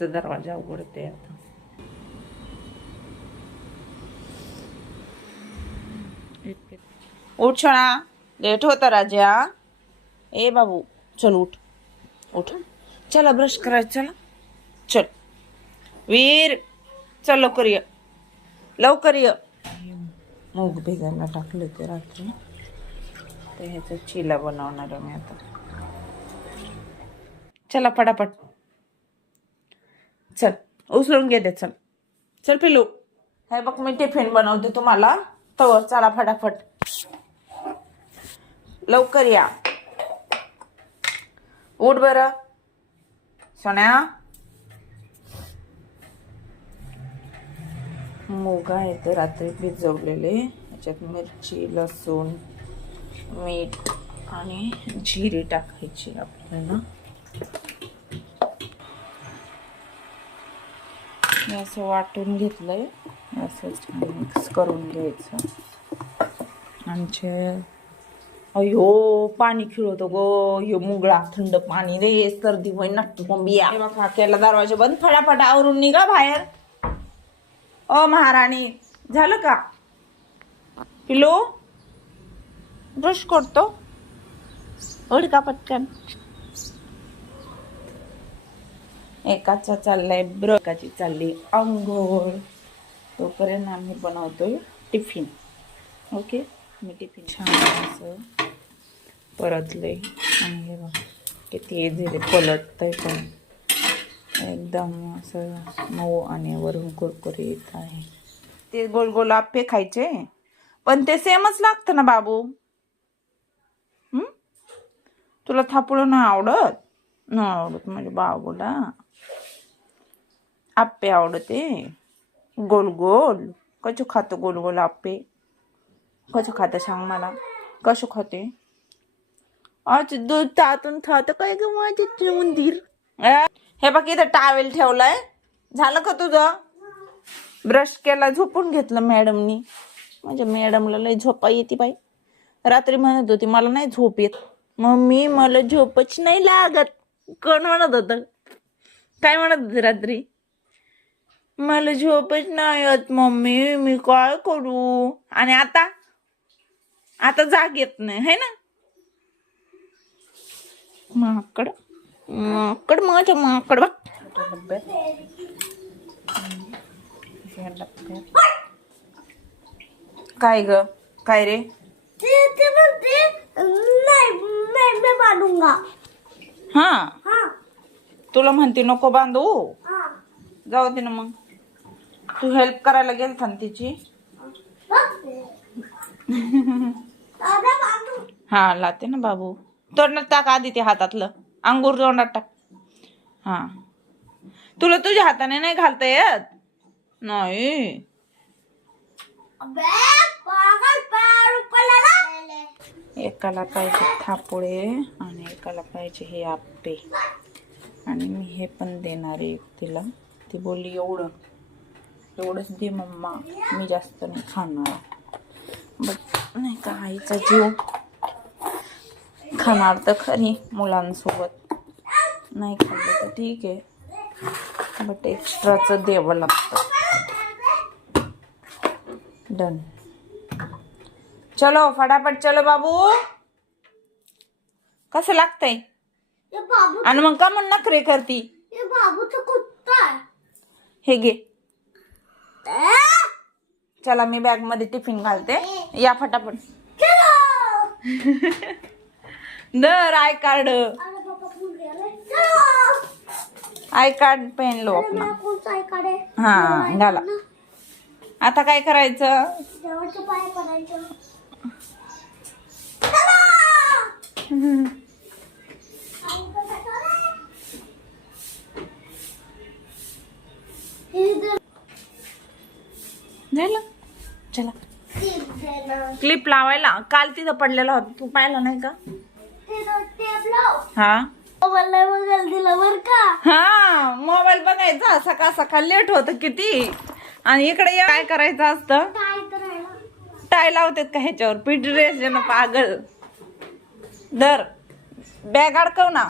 तर दरवाजा उघडते आता. उठ शाळा, लेट होता राजा. ए बाबू चल उठ उठ, चला ब्रश करायचं, चला चल वीर, चल लवकर ये लवकर ये. मूग भिजायला टाकले ते रात्री, तर ह्याचा चिला बनवणार आहे मी आता. चला पटापट चल, उचलून घे ते. चल चल पिलू, हे बघ मी टिफिन बनवते तुम्हाला, तवर चला फटाफट लवकर या. उठ बरं सोन्या. मूग आहे ते रात्री भिजवलेले, याच्यात मिरची, लसूण, मीठ आणि जिरे टाकायची आपल्याला. हे असं वाटून घेतलंय, असं छान मिक्स करून घ्यायचं. आमचे अयो पाणी खिळवतो गो ह्यो मुगळा, थंड पाणी रे, सर्दी होईल नट्टू बंबिया. बघा केला दरवाजा बंद, फटाफट आवरून निघा बाहेर. ओ महाराणी, झालं का पिलो? ब्रश करतो, ओढ का पटकन. एकाचा चाललाय ब्रश, एकाची चालली अंघोळ. तोपर्यंत आम्ही बनवतोय टिफिन. ओके, मी टिफिन छान असं परतले आणि हे बघा किती इझिली पलटतंय, पण एकदम असं मऊ आणि वरून कुरकुरीत आहे. ते गोल गोल आप्पे खायचे, पण ते सेमच लागतं ना बाबू. तुला थापुळं नाही आवडत? नाही आवडत म्हणजे बाबूला आप्पे आवडते गोल गोल. कसं खातो गोल गोल आप्पे? कसं खातं सांग मला, कसं खाते? आज दूध तातून खातं काय ग माझे उंदीर? हे बघ इथं टावेल ठेवलाय, झालं का तुझं? ब्रश केला, झोपून घेतलं मॅडमनी. म्हणजे मॅडमला लय झोपा येते बाई. रात्री म्हणत होती मला नाही झोप येत मम्मी, मला झोपच नाही लागत. कोण म्हणत होतं? काय म्हणत होती रात्री? मला झोपच नाही येत मम्मी, मी काय करू? आणि आता आता जाग येत नाही है ना? माकड माकड माझं माकड बघ. काय ग, काय रे? हा, तुला म्हणते नको बांधू, जाऊ दे ना मग. तू हेल्प करायला गेलता ना तिची. हा लाते ना बाबू. तोंडात टाक आधी ते हातातलं अंगूर, तोंडात टाक. हा, तुला तुझ्या हाताने नाही घालता येत? नाही. एकाला पाहिजे थापुळे आणि एकाला पाहिजे हे आप्पे, आणि मी हे पण देणार आहे तिला. ती बोलली एवढंच दे मम्मा, मी जास्त नाही खाणार. बट नाही का, आईचा जीव खाणार तर खरी मुलांसोबत, नाही खाल्लं तर ठीक आहे, बट एक्स्ट्राचं द्यावं लागतं. डन. चलो फटाफट चलो बाबू. कसं लागतंय? आणि मग का म्हणून नखरे करती? बाबूचं कुत्ता हे घे. चला मी बॅग मध्ये टिफिन घालते, या फटाफट. दर I card, I card pen लो अपना. हा घाला. आता काय करायचं? पाय पडायचं. झालं, चला. क्लिप लावायला काल तिथं पडलेला होता, तू पाहिला नाही का? हा हा, मोबाईल बघायचा सकाळ सकाळ, लेट होत किती. आणि इकडे काय करायचं असतं? टाय लावतात का ह्याच्यावर? पिड्रेस ना पागल. दर बॅग अडकव ना.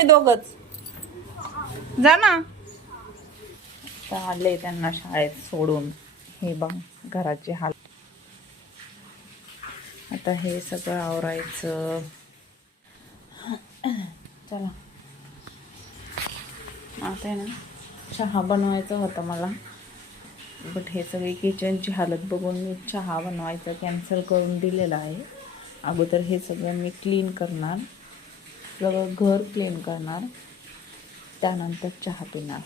तुम्ही दोघच, जा ना. आले त्यांना शाळेत सोडून. हे बघ घराची हाल. आता हे सगळं आवरायचं. चला आता आहे ना चहा बनवायचा होता मला, बट हे सगळी किचनची हालत बघून मी चहा बनवायचा कॅन्सल करून दिलेला आहे. अगोदर हे सगळं मी क्लीन करणार, सगळं घर क्लीन करणार, त्यानंतर चहा पिणार.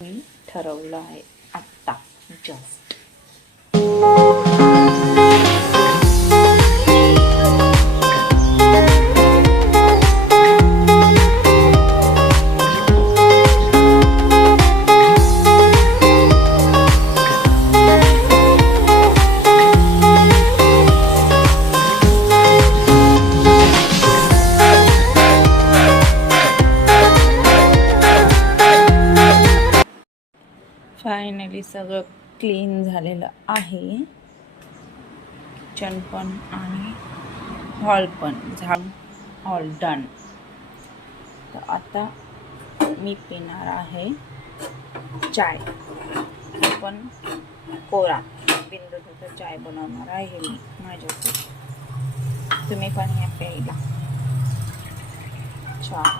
मी ठरवलं आहे आत्ता जस्ट. फायनली सगळं क्लीन झालेलं आहे. किचन पण आणि हॉल पण झाडून ऑल डन. तर आता मी पिणार आहे चाय, पण कोरा बिंदू दुधाचा चाय बनवणार आहे मी माझ्यासाठी. तुम्ही पण या प्यायला चहा.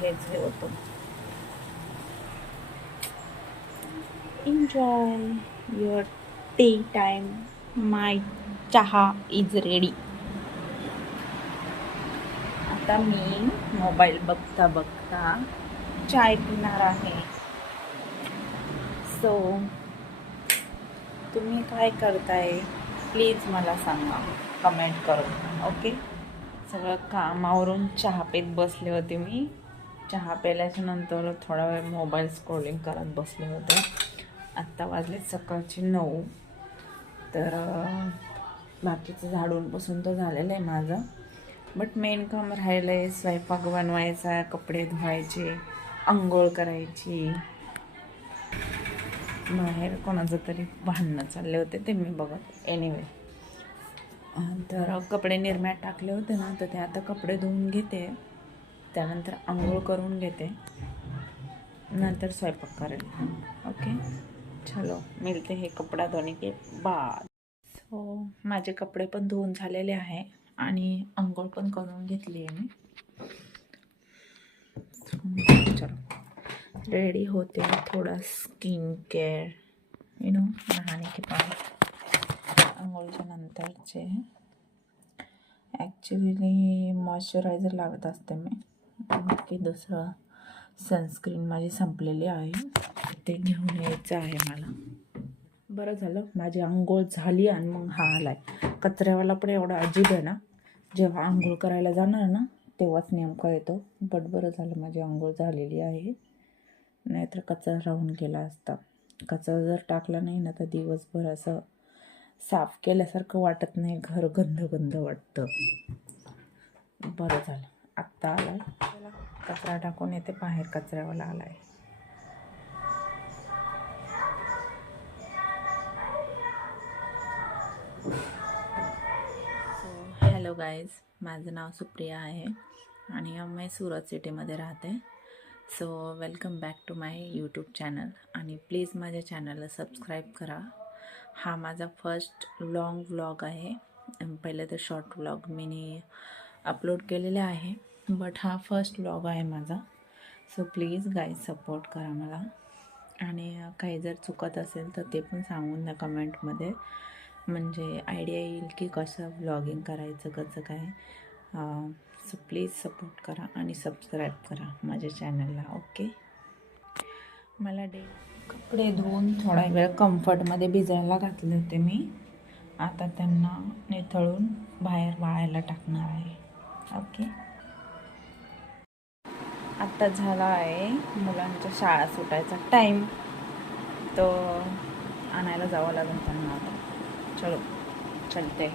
हेच होतं. Enjoy your tea time. My चहा is ready. आता मी मोबाईल बघता बघता चाय पिणार आहे. सो तुम्ही काय करताय प्लीज मला सांगा कमेंट करून. ओके, सगळं कामावरून चहा पीत बसले होते मी. चहा प्यायल्याच्या नंतर थोडा वेळ मोबाईल स्क्रोलिंग करत बसले होते. आत्ता वाजले सकाळचे 9. तर बाकीचं झाडून बसून तर झालेलं आहे माझं, बट मेन काम राहिलं आहे. स्वयंपाक बनवायचा, कपडे धुवायचे, आंघोळ करायची. बाहेर कोणाचं तरी भांडणं चालले होते ते मी बघत. एनिवे, तर कपडे निरम्यात टाकले होते ना, तर ते आता कपडे धुवून घेते, त्यानंतर आंघोळ करून घेते, नंतर स्वयंपाक करेल. ओके, चलो मिळते हे कपडा धोने के बाद. सो माझे कपडे पण धुवून झालेले आहे आणि आंघोळ पण करून घेतली आहे मी. चलो रेडी होते, थोड़ा स्किन केअर नहाने के बाद. आंघोळच्या नंतरचे ॲक्च्युली मॉइश्चरायझर लावत असते मी, की दुसरं सनस्क्रीन माझी संपलेली आहे, ते घेऊन यायचं आहे मला. बरं झालं माझी आंघोळ झाली आणि मग हा आला आहे. कचऱ्यावाला पण एवढा अजीब आहे ना, जेव्हा आंघोळ करायला जाणार ना तेव्हाच नेमका येतो. बट बरं झालं माझी आंघोळ झालेली आहे, नाहीतर कचरा राहून गेला असता. कचरा जर टाकला नाही ना तर दिवसभर असं साफ केल्यासारखं वाटत नाही, घर गंध गंध वाटतं. बरं झालं आत्ता आला आहे. कचरा टाकून येते, बाहेर कचऱ्यावाला आला आहे. हॅलो गाईज, माझं नाव सुप्रिया आहे आणि मी सुरत सिटीमध्ये राहते. So welcome back to my YouTube channel आणि प्लीज माझ्या चॅनलला सबस्क्राईब करा. हा माझा फर्स्ट लॉंग व्लॉग आहे. पहिले तर शॉर्ट व्लॉग मी अपलोड केलेले आहे, बट हा फर्स्ट व्लॉग आहे माझा. सो प्लीज गाईज सपोर्ट करा मला, आणि काही जर चुकत असेल तर ते पण सांगून द्या कमेंटमध्ये, म्हणजे आयडिया येईल की कसं व्लॉगिंग करायचं, कसं काय. सो प्लीज सपोर्ट करा आणि सबस्क्राईब करा माझ्या चॅनलला. ओके, मला कपडे धुवून थोडा वेळ कम्फर्टमध्ये भिजायला घातले होते मी. आता त्यांना निथळून बाहेर वाळायला टाकणार आहे. ओके, आत्ता झाला आहे मुलांच्या शाळा सुटायचा टाईम, तो आणायला जावं लागेल त्यांना आता. चलो चलते.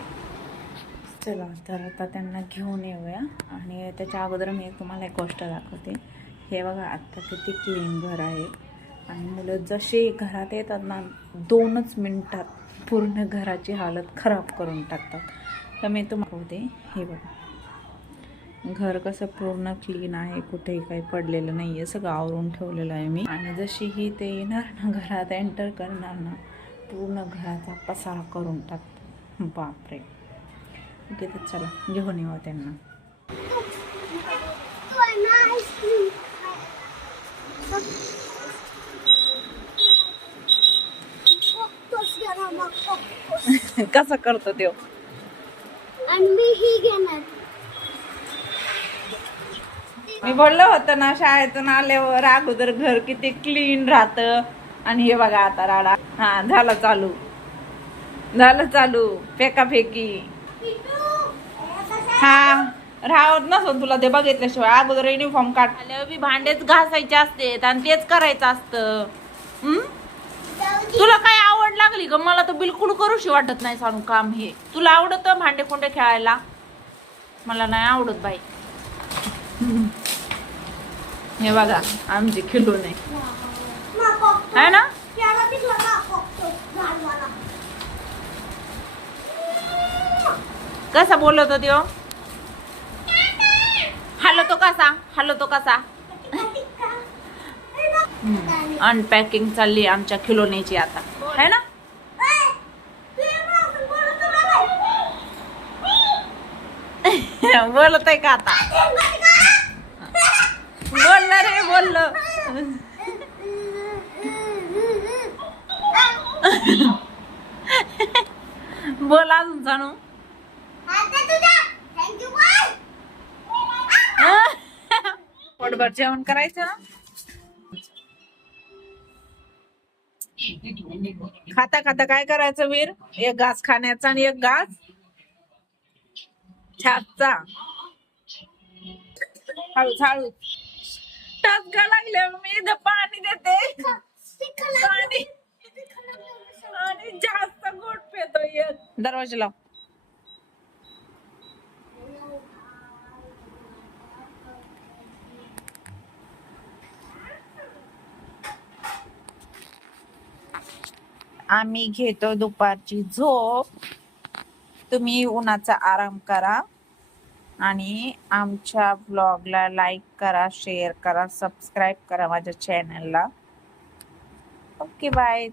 चला तर आता त्यांना घेऊन येऊया, आणि त्याच्या अगोदर मी तुम्हाला एक गोष्ट दाखवते. हे बघा आत्ता किती क्लीन घर आहे, आणि मुलं जसे घरात येतात ना 2च मिनटात पूर्ण घराची हालत खराब करून टाकतात. तर मी तुम्हाला दाखवते. हे बघा घर कसं पूर्ण क्लीन आहे, कुठेही काही पडलेलं नाही आहे, सगळं आवरून ठेवलेलं आहे मी. आणि जशी ही ते येणार ना, घरात एंटर करणार ना, पूर्ण घराचा पसारा करून टाकतो. बापरे. ओके, तर चला घेऊन येऊ त्यांना. कसा करतो तो? आणि मी ही घेणार. मी बोललो होतं ना, शाळेतून आल्यावर अगोदर घर किती क्लीन राहतं. आणि हे बघा आता राडा. हा, झालं चालू फेकाफेकी. हा, राहत नसो तुला ते बघितल्याशिवाय. अगोदर युनिफॉर्म काढले बी भांडेच घासायचे असते आणि तेच करायचं असतं. तुला काय आवड लागली ग? मला तर बिलकुल करूशी वाटत नाही सांगू काम हे. तुला आवडतं भांडे कोंडे खेळायला? मला नाही आवडत बाई. हे बघा आमची खिलून आहे ना. कसा बोलत होती हो? हॅलो तो कसा अनपॅकिंग चालली आमच्या खिलोनीची आता, है ना. बोलत आहे का आता? बोललं रे बोललं. बोल अजून जाणू. पोटभर जेवण करायचं ना. खाता खाता काय करायचं वीर? एक घास खाण्याचा आणि एक घास छापचा. हळू टचका लागले. मी इथं पाणी देते, पाणी आणि जास्त गोट पेतोय. दरवाजा लाव. आम्ही घेतो दुपारची झोप. तुम्ही उन्हाचा आराम करा आणि आमच्या ब्लॉगला लाईक करा, शेअर करा, सबस्क्राईब करा माझ्या चॅनलला. Okay, bye.